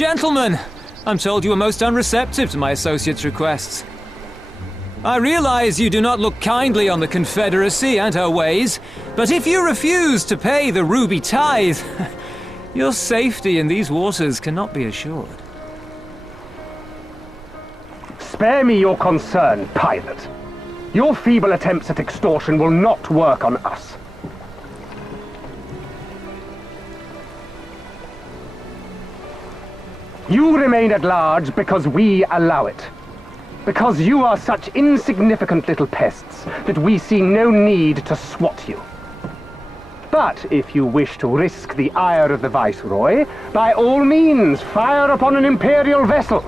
Gentlemen, I'm told you are most unreceptive to my associate's requests. I realize you do not look kindly on the Confederacy and her ways, but if you refuse to pay the ruby tithe, your safety in these waters cannot be assured. Spare me your concern, pilot. Your feeble attempts at extortion will not work on us. You remain at large because we allow it. Because you are such insignificant little pests that we see no need to swat you. But if you wish to risk the ire of the Viceroy, by all means, fire upon an Imperial vessel.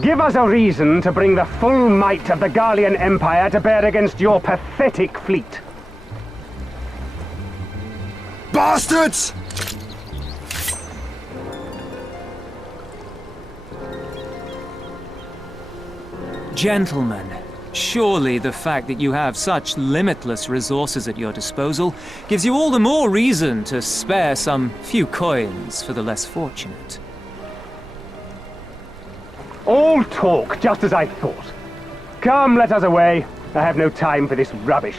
Give us a reason to bring the full might of the Gallian Empire to bear against your pathetic fleet. Bastards! Gentlemen, surely the fact that you have such limitless resources at your disposal gives you all the more reason to spare some few coins for the less fortunate. All talk, just as I thought. Come, let us away. I have no time for this rubbish.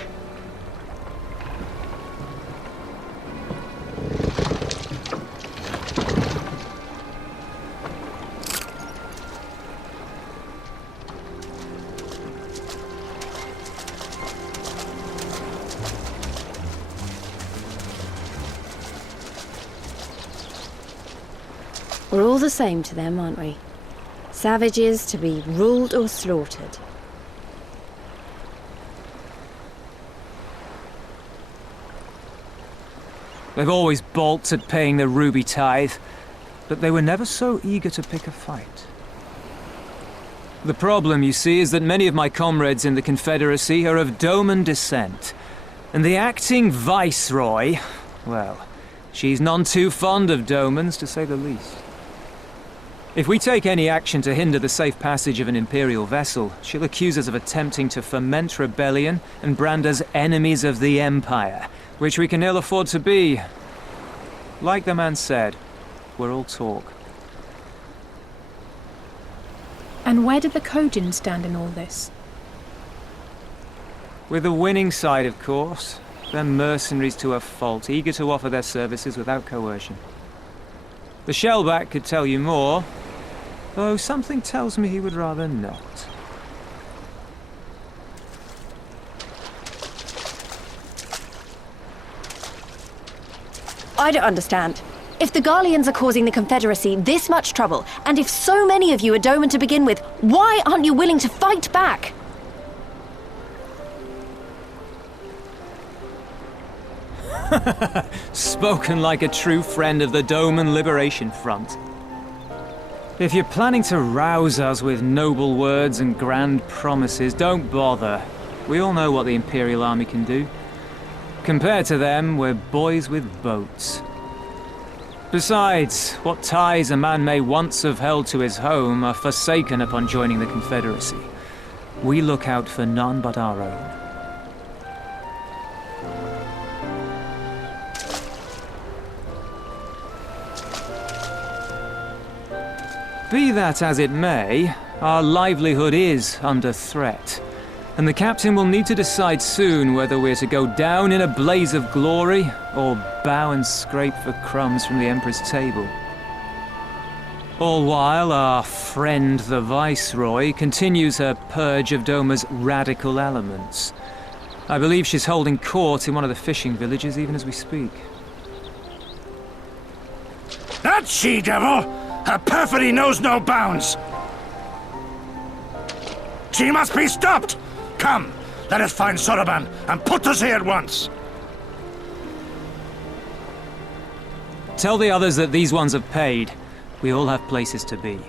We're all the same to them, aren't we? Savages to be ruled or slaughtered. They've always balked at paying the ruby tithe, but they were never so eager to pick a fight. The problem, you see, is that many of my comrades in the Confederacy are of Doman descent, and the acting Viceroy, well, she's none too fond of Domans, to say the least. If we take any action to hinder the safe passage of an Imperial vessel, she'll accuse us of attempting to foment rebellion and brand us enemies of the Empire, which we can ill afford to be. Like the man said, we're all talk. And where did the Kojin stand in all this? With the winning side, of course. They're mercenaries to a fault, eager to offer their services without coercion. The Shellback could tell you more, though something tells me he would rather not. I don't understand. If the Garleans are causing the Confederacy this much trouble, and if so many of you are Doman to begin with, why aren't you willing to fight back? Spoken like a true friend of the Doman Liberation Front. If you're planning to rouse us with noble words and grand promises, don't bother. We all know what the Imperial Army can do. Compared to them, we're boys with boats. Besides, what ties a man may once have held to his home are forsaken upon joining the Confederacy. We look out for none but our own. Be that as it may, our livelihood is under threat, and the captain will need to decide soon whether we're to go down in a blaze of glory or bow and scrape for crumbs from the Emperor's table. All while our friend the Viceroy continues her purge of Doma's radical elements. I believe she's holding court in one of the fishing villages even as we speak. That she-devil! Her perfidy knows no bounds! She must be stopped! Come, let us find Soroban and put us here at once! Tell the others that these ones have paid. We all have places to be.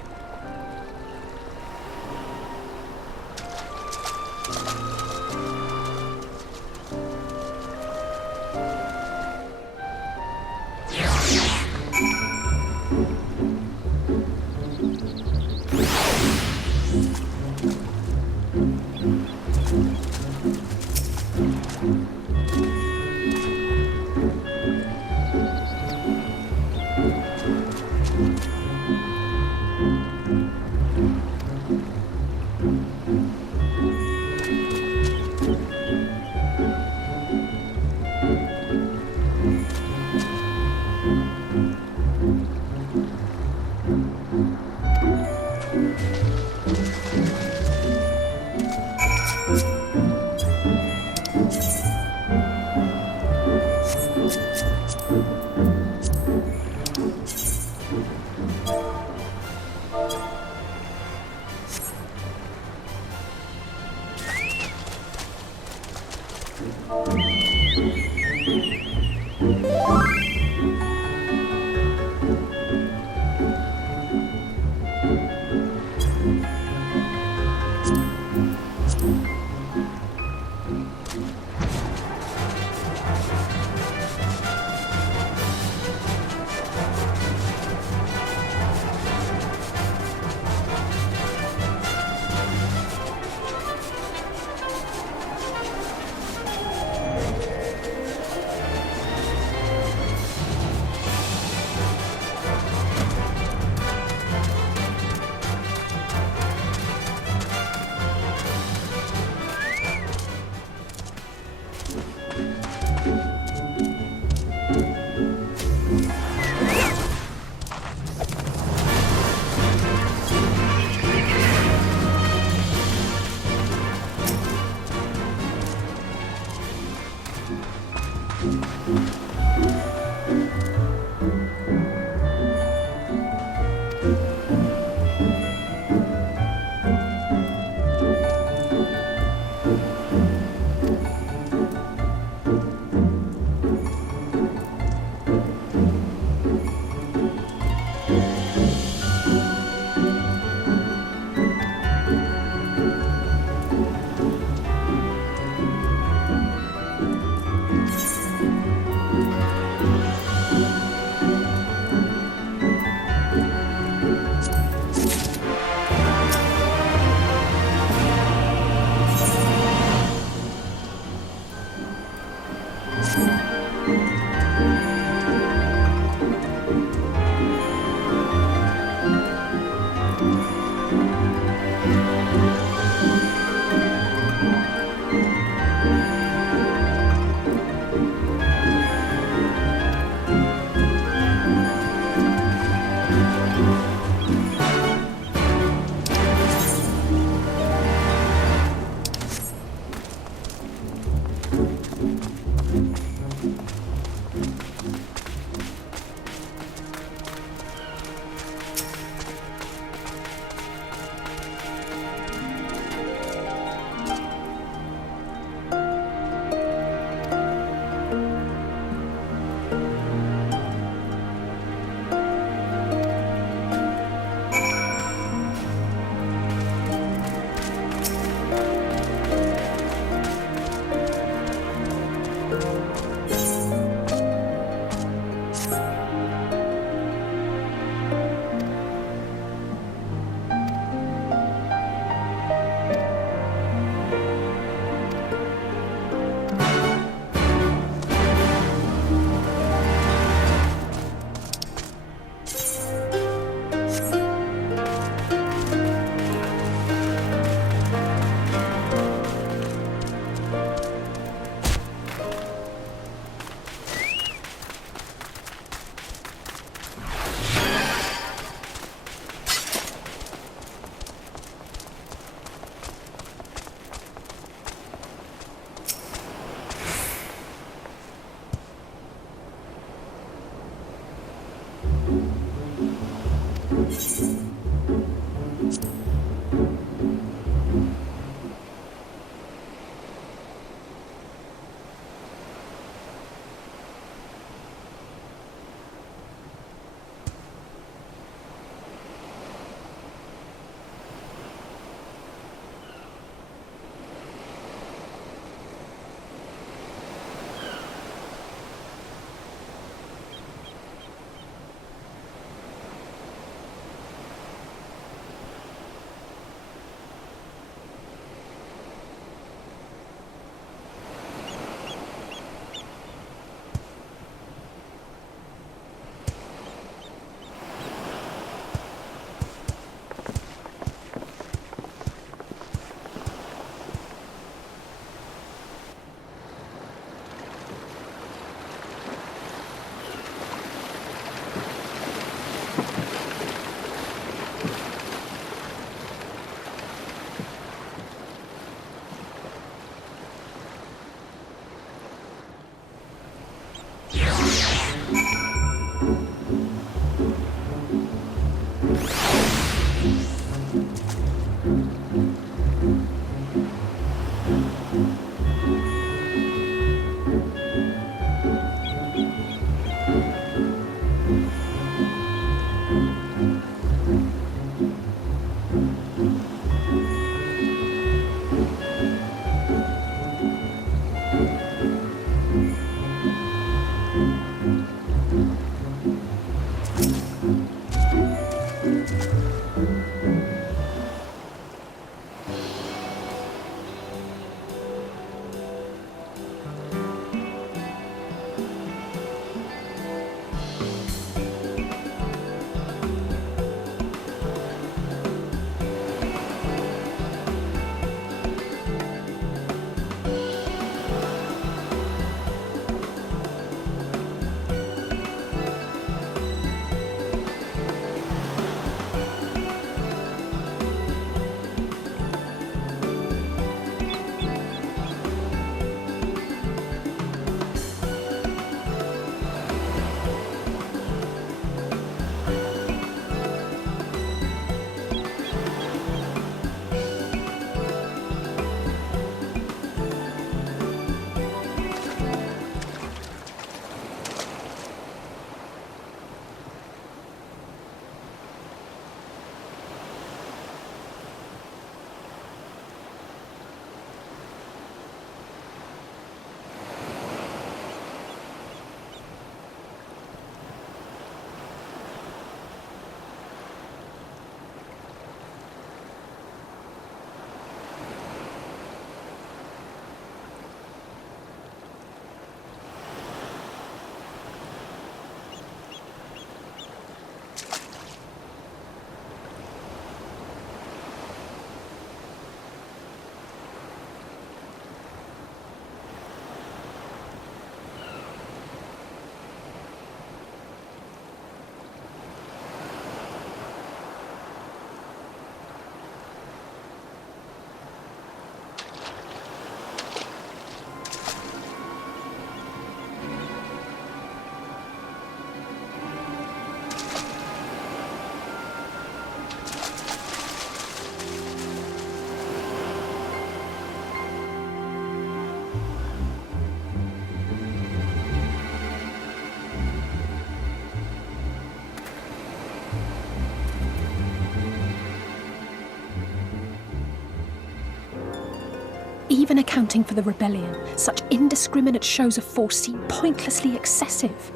Even accounting for the rebellion, such indiscriminate shows of force seem pointlessly excessive.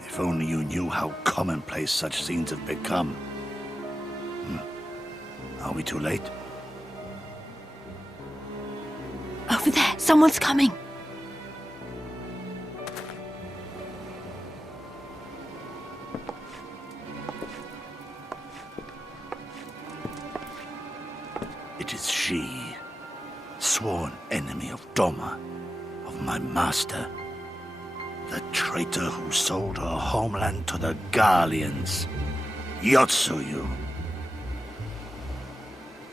If only you knew how commonplace such scenes have become. Are we too late? Over there, someone's coming. It is she, sworn enemy of Doma, of my master. The traitor who sold her homeland to the Garleans. Yotsuyu.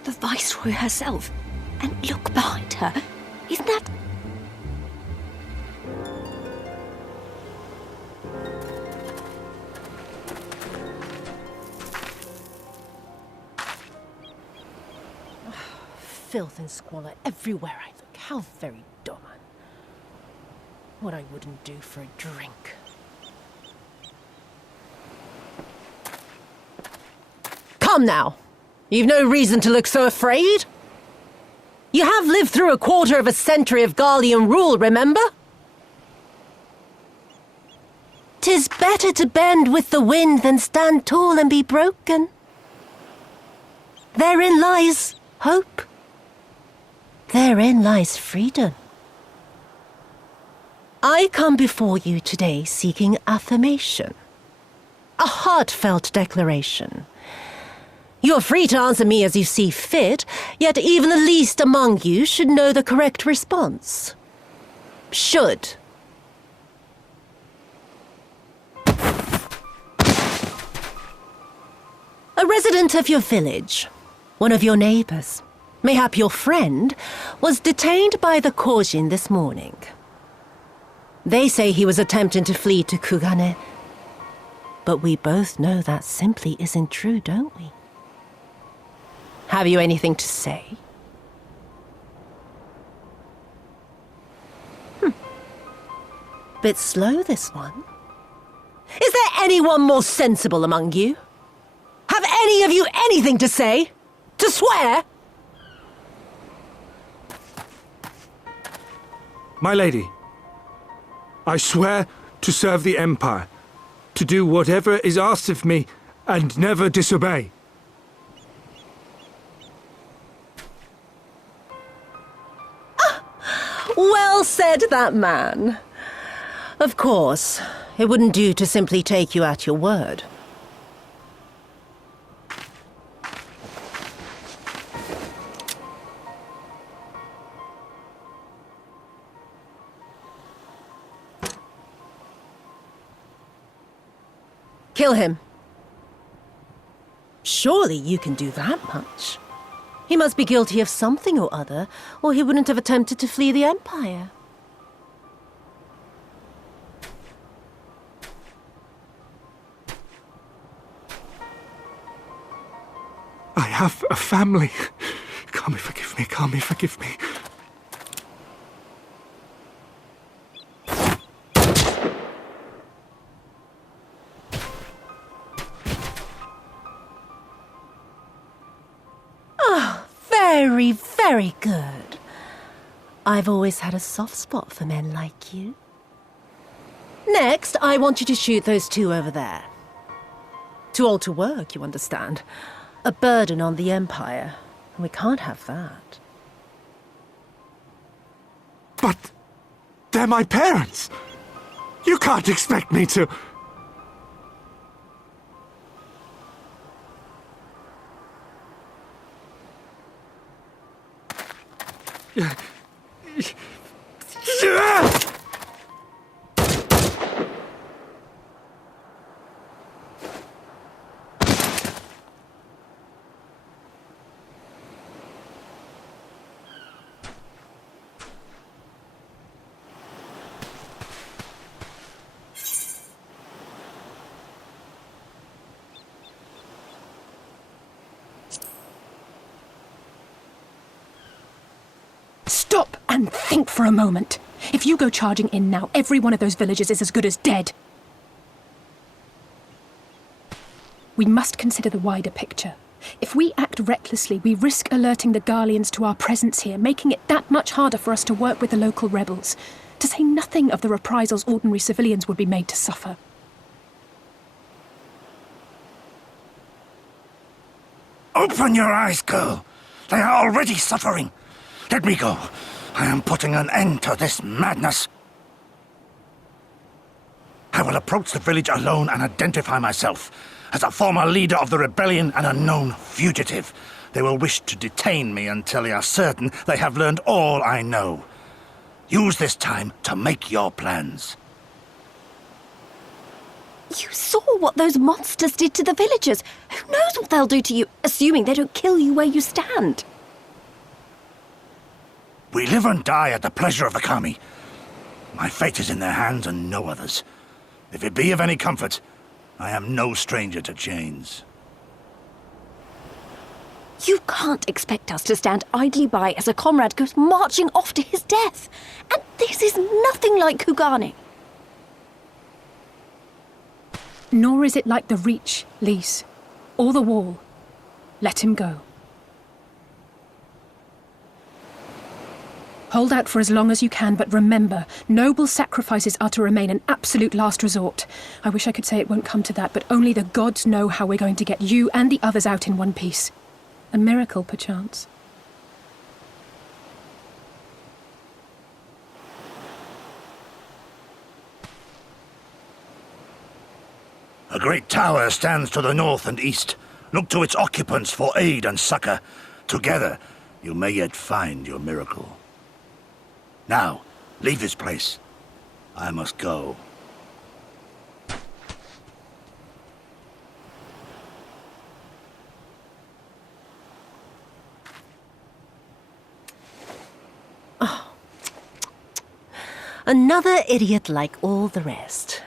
The Viceroy herself. And look behind her. Isn't that... filth and squalor everywhere I look. How very Doman. What I wouldn't do for a drink. Come now. You've no reason to look so afraid. You have lived through a quarter of a century of Garlean rule, remember? 'Tis better to bend with the wind than stand tall and be broken. Therein lies hope. Therein lies freedom. I come before you today seeking affirmation. A heartfelt declaration. You're free to answer me as you see fit, yet even the least among you should know the correct response. Should. A resident of your village, one of your neighbors, mayhap your friend, was detained by the Korjin this morning. They say he was attempting to flee to Kugane, but we both know that simply isn't true, don't we? Have you anything to say? Bit slow, this one. Is there anyone more sensible among you? Have any of you anything to say? To swear? My lady, I swear to serve the Empire, to do whatever is asked of me, and never disobey. Well said, that man. Of course, it wouldn't do to simply take you at your word. Kill him. Surely you can do that much. He must be guilty of something or other, or he wouldn't have attempted to flee the Empire. I have a family. Kami, forgive me. Kami, forgive me. Very, very good. I've always had a soft spot for men like you. Next, I want you to shoot those two over there. Too old to work, you understand. A burden on the Empire. We can't have that. But they're my parents. You can't expect me to... Stop and think for a moment. If you go charging in now, every one of those villagers is as good as dead. We must consider the wider picture. If we act recklessly, we risk alerting the Garleans to our presence here, making it that much harder for us to work with the local rebels. To say nothing of the reprisals ordinary civilians would be made to suffer. Open your eyes, girl. They are already suffering. Let me go. I am putting an end to this madness. I will approach the village alone and identify myself as a former leader of the rebellion and a known fugitive. They will wish to detain me until they are certain they have learned all I know. Use this time to make your plans. You saw what those monsters did to the villagers. Who knows what they'll do to you, assuming they don't kill you where you stand? We live and die at the pleasure of the Kami. My fate is in their hands and no others. If it be of any comfort, I am no stranger to chains. You can't expect us to stand idly by as a comrade goes marching off to his death. And this is nothing like Kugani. Nor is it like the Reach, Lys, or the Wall. Let him go. Hold out for as long as you can, but remember, noble sacrifices are to remain an absolute last resort. I wish I could say it won't come to that, but only the gods know how we're going to get you and the others out in one piece. A miracle, perchance. A great tower stands to the north and east. Look to its occupants for aid and succor. Together, you may yet find your miracle. Now, leave this place. I must go. Another idiot like all the rest.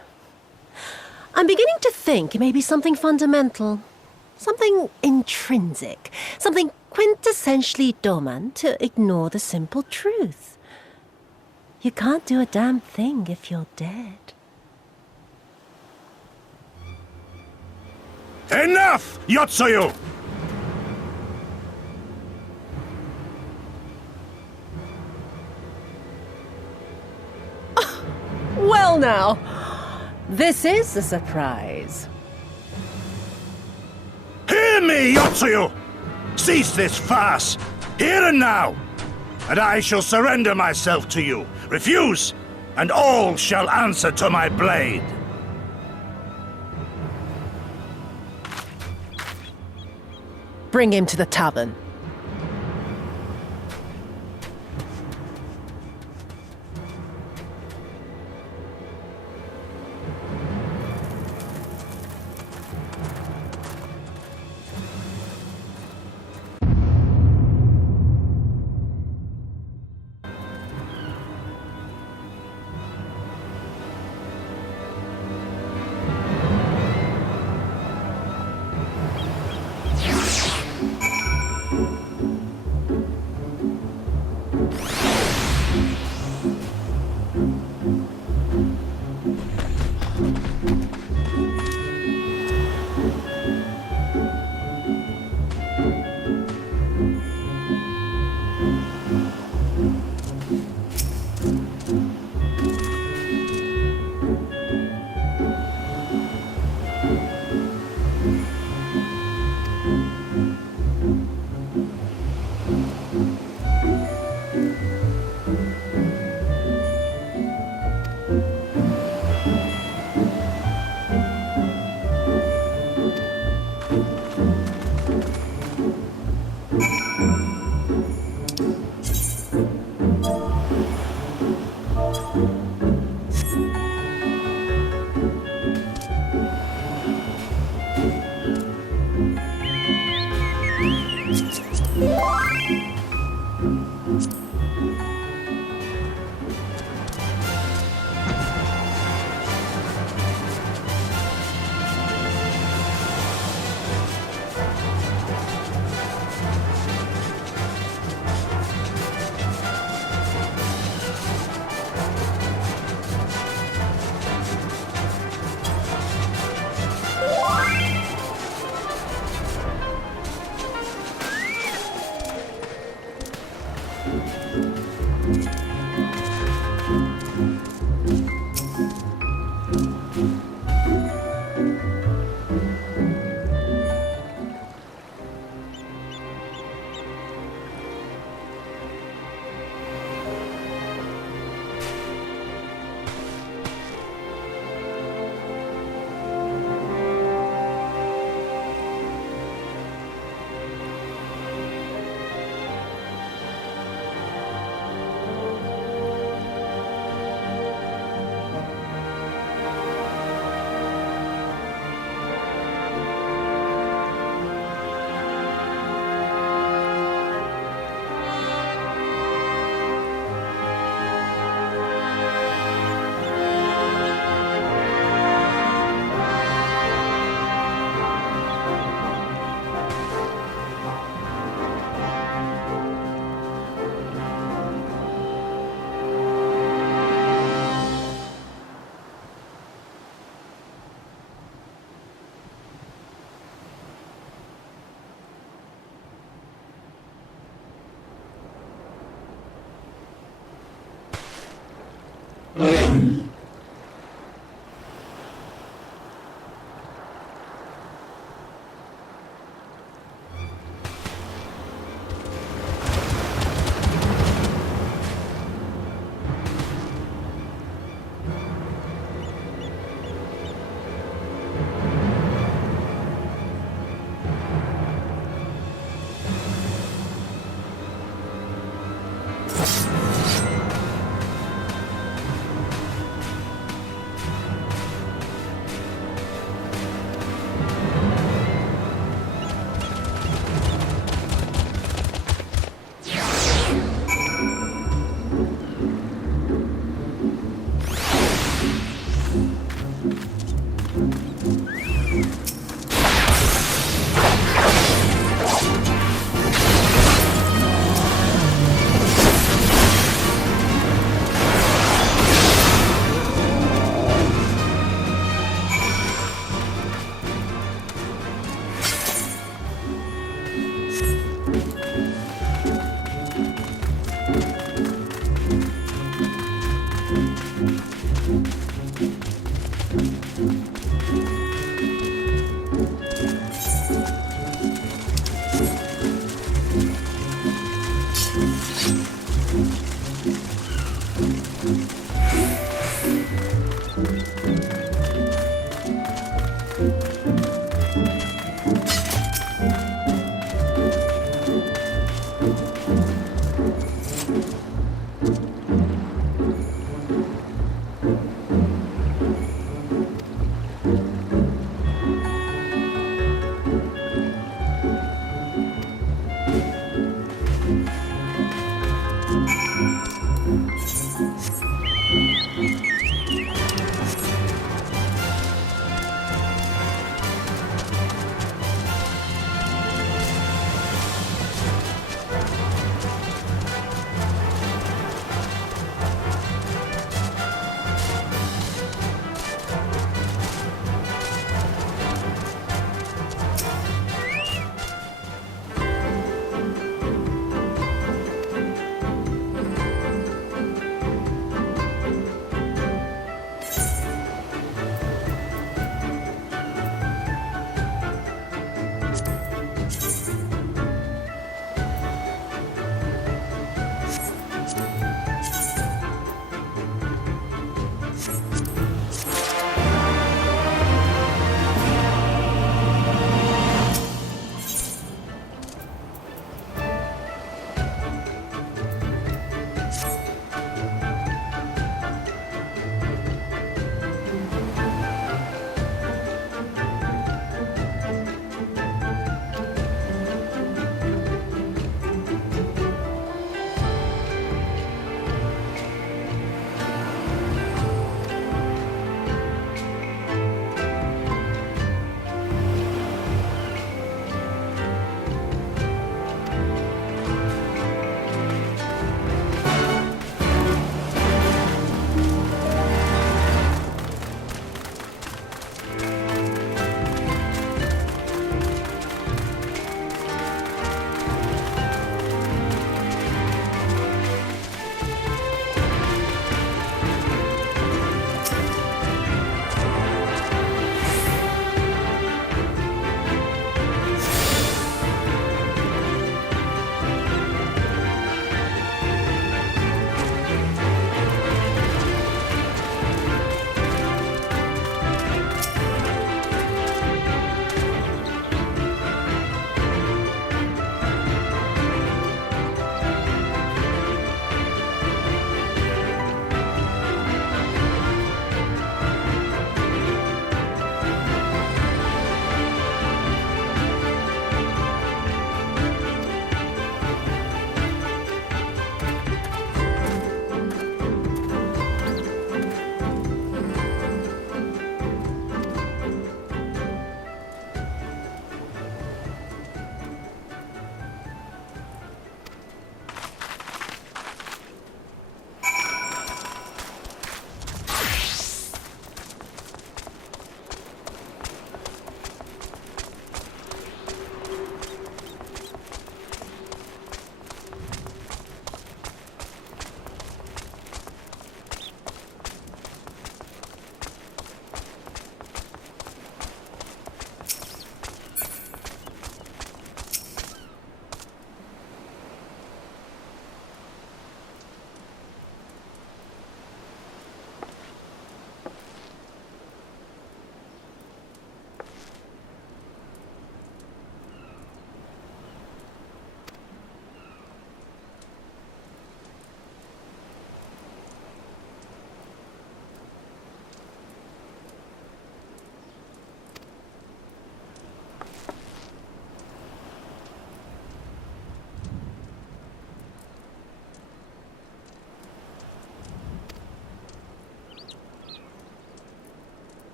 I'm beginning to think it may be something fundamental. Something intrinsic. Something quintessentially Doman to ignore the simple truth. You can't do a damn thing if you're dead. Enough, Yotsuyu! Well now, this is a surprise. Hear me, Yotsuyu! Cease this farce, here and now, and I shall surrender myself to you. Refuse, and all shall answer to my blade. Bring him to the tavern.